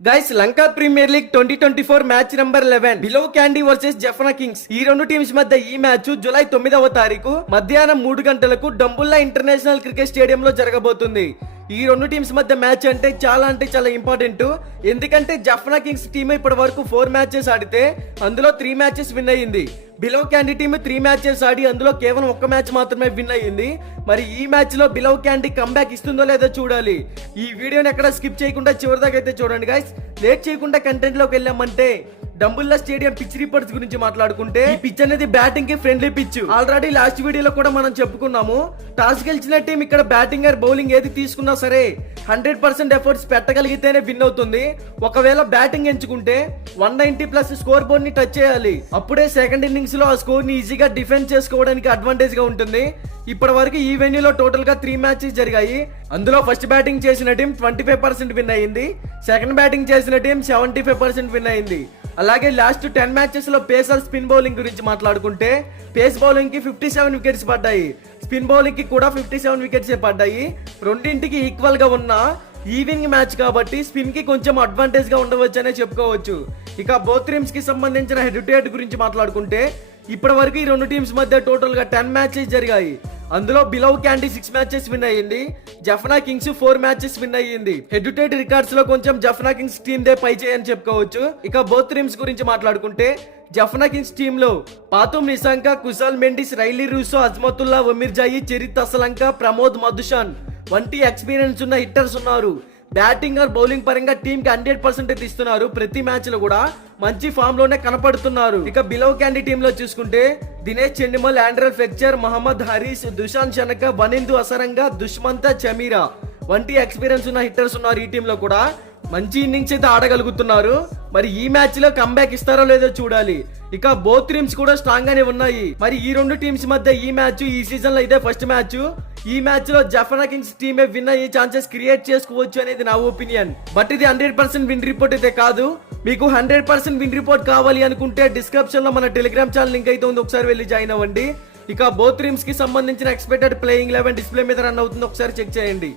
Guys Lanka Premier League 2024 match number 11 B Love Kandy versus Jaffna kings. ఈ రెండు teams మధ్య ఈ మ్యాచ్ జూలై 9వ తారీఖు మధ్యాహ్నం 3 గంటలకు డంబుల్లా ఇంటర్నేషనల్ క్రికెట్ స్టేడియంలో జరగబోతుంది. ఈ రెండు టీమ్స్ మధ్య మ్యాచ్ అంటే చాలా ఇంపార్టెంట్. ఎందుకంటే జఫ్నా కింగ్స్ టీమ్ ఇప్పటి వరకు 4 మ్యాచెస్ ఆడితే అందులో 3 మ్యాచెస్ విన్ అయ్యింది. బిలో క్యాండీ టీమ్ 3 మ్యాచెస్ ఆడి అందులో కేవలం 1 మ్యాచ్ మాత్రమే విన్ అయ్యింది. మరి ఈ మ్యాచ్ లో బిలో క్యాండీ కంబ్యాక్ ఇస్తుందో లేదో చూడాలి. ఈ వీడియోని ఎక్కడ స్కిప్ చేయకుండా చివరి దాకా అయితే చూడండి గైస్. లేట్ చేయకుండా కంటెంట్ లోకి వెళ్ళామంటే డంబుల్లా స్టేడియం పిచ్ రిపోర్ట్స్ గురించి మాట్లాడుకుంటే ఈ పిచ్ అనేది బ్యాటింగ్ కి ఫ్రెండ్లీ పిచ్. ఆల్రెడీ లాస్ట్ వీడియోలో కూడా మనం చెప్పుకున్నాము. టాస్ గెలిచిన టీం ఇక్కడ బ్యాటింగ్ ఆర్ బౌలింగ్ ఏది తీసుకున్నా సరే 100% ఎఫర్ట్స్ పెట్టగలిగితేనే విన్ అవుతుంది. ఒకవేళ బ్యాటింగ్ ఎంచుకుంటే 190+ స్కోర్ బోర్డ్ ని టచ్ చేయాలి. అప్పుడే సెకండ్ ఇన్నింగ్స్ లో ఆ స్కోర్ ని ఈజీగా డిఫెండ్ చేసుకోవడానికి అడ్వాంటేజ్ గా ఉంటుంది. ఇప్పటి వరకు ఈ వెన్యూలో టోటల్ గా 3 మ్యాచెస్ జరిగాయి. అందులో ఫస్ట్ బ్యాటింగ్ చేసిన టీం 25% విన్ అయింది. సెకండ్ బ్యాటింగ్ చేసిన టీం 75% విన్ అయింది. అలాగే లాస్ట్ 10 మ్యాచెస్ లో పేసర్ స్పిన్ బౌలింగ్ గురించి మాట్లాడుకుంటే పేస్ బౌలింగ్ కి 57 వికెట్స్ పడ్డాయి. స్పిన్ బౌలింగ్ కి కూడా 57 వికెట్స్ పడ్డాయి. రెండింటికి ఈక్వల్ గా ఉన్న ఈవినింగ్ మ్యాచ్ కాబట్టి స్పిన్ కి కొంచెం అడ్వాంటేజ్ గా ఉండవచ్చు అనే చెప్పుకోవచ్చు. ఇక బోత్ టీమ్స్ కి సంబంధించిన హెడ్ టు హెడ్ గురించి మాట్లాడుకుంటే ఇప్పటి వరకు ఈ రెండు టీమ్స్ మధ్య టోటల్ గా 10 మ్యాచెస్ జరిగాయి. అందులో బిలో క్యాండీ 6 మ్యాచెస్ విన్ అయ్యింది. జఫ్నా కింగ్స్ 4 మ్యాచెస్ విన్ అయ్యింది. హెడ్ టు హెడ్ రికార్డ్స్ లో కొంచెం జఫ్నా కింగ్స్ టీమ్ దే పై చేయని చెప్పుకోవచ్చు. ఇక బోత్ టీమ్స్ గురించి మాట్లాడుకుంటే జఫ్నా కింగ్స్ టీమ్ లో పాతుమ్ నిశాంక, కుశాల్ మెండిస్, రైలీ రూసో, అజ్మతుల్లా ఒమిర్జాయి, చరిత్ అసలంక, ప్రమోద్ మధుషాన్ వంటి ఎక్స్పీరియన్స్ ఉన్న హిట్టర్స్ ఉన్నారు. బ్యాటింగ్ ఆర్ బౌలింగ్ పరంగా టీమ్ కి 100% ఇస్తున్నారు. ప్రతి మ్యాచ్ లో కూడా మంచి ఫామ్ లోనే కనపడుతున్నారు. ఇక బిలో క్యాండీ టీమ్ లో చూసుకుంటే దినేష్ చెండిమల్, ఆండ్రెల్ ఫ్లెక్చర్, మహమ్మద్ హరీష్, దుషాన్ షనక, వనిందు అసరంగ, దుష్మంత చమీరా వంటి ఎక్స్పీరియన్స్ ఉన్న హిట్టర్స్ ఉన్నారు. ఈ టీమ్ లో కూడా మంచి ఇన్నింగ్స్ అయితే ఆడగలుగుతున్నారు. మరి ఈ మ్యాచ్ లో కంబ్యాక్ ఇస్తారో లేదో చూడాలి. ఇక బోత్ టీమ్స్ కూడా స్ట్రాంగ్ గానే ఉన్నాయి. మరి ఈ రెండు టీమ్స్ మధ్య ఈ మ్యాచ్ ఈ సీజన్ లో ఇదే ఫస్ట్ మ్యాచ్. ఈ మ్యాచ్ లో జఫ్నా కింగ్స్ టీమే విన్ అయ్యే ఛాన్సెస్ క్రియేట్ చేసుకోవచ్చు అనేది నా ఒపీనియన్. బట్ ఇది 100% విన్ రిపోర్ట్ అయితే కాదు. మీకు 100% విన్ రిపోర్ట్ కావాలి అనుకుంటే డిస్క్రిప్షన్ లో మన టెలిగ్రామ్ ఛానల్ లింక్ అయితే ఉంది, ఒకసారి వెళ్ళి జాయిన్ అవ్వండి. ఇక బోత్ టీమ్స్ కి సంబంధించిన ఎక్స్పెక్టెడ్ ప్లేయింగ్ 11 డిస్ప్లే మీద రన్ అవుతుంది, ఒకసారి చెక్ చేయండి.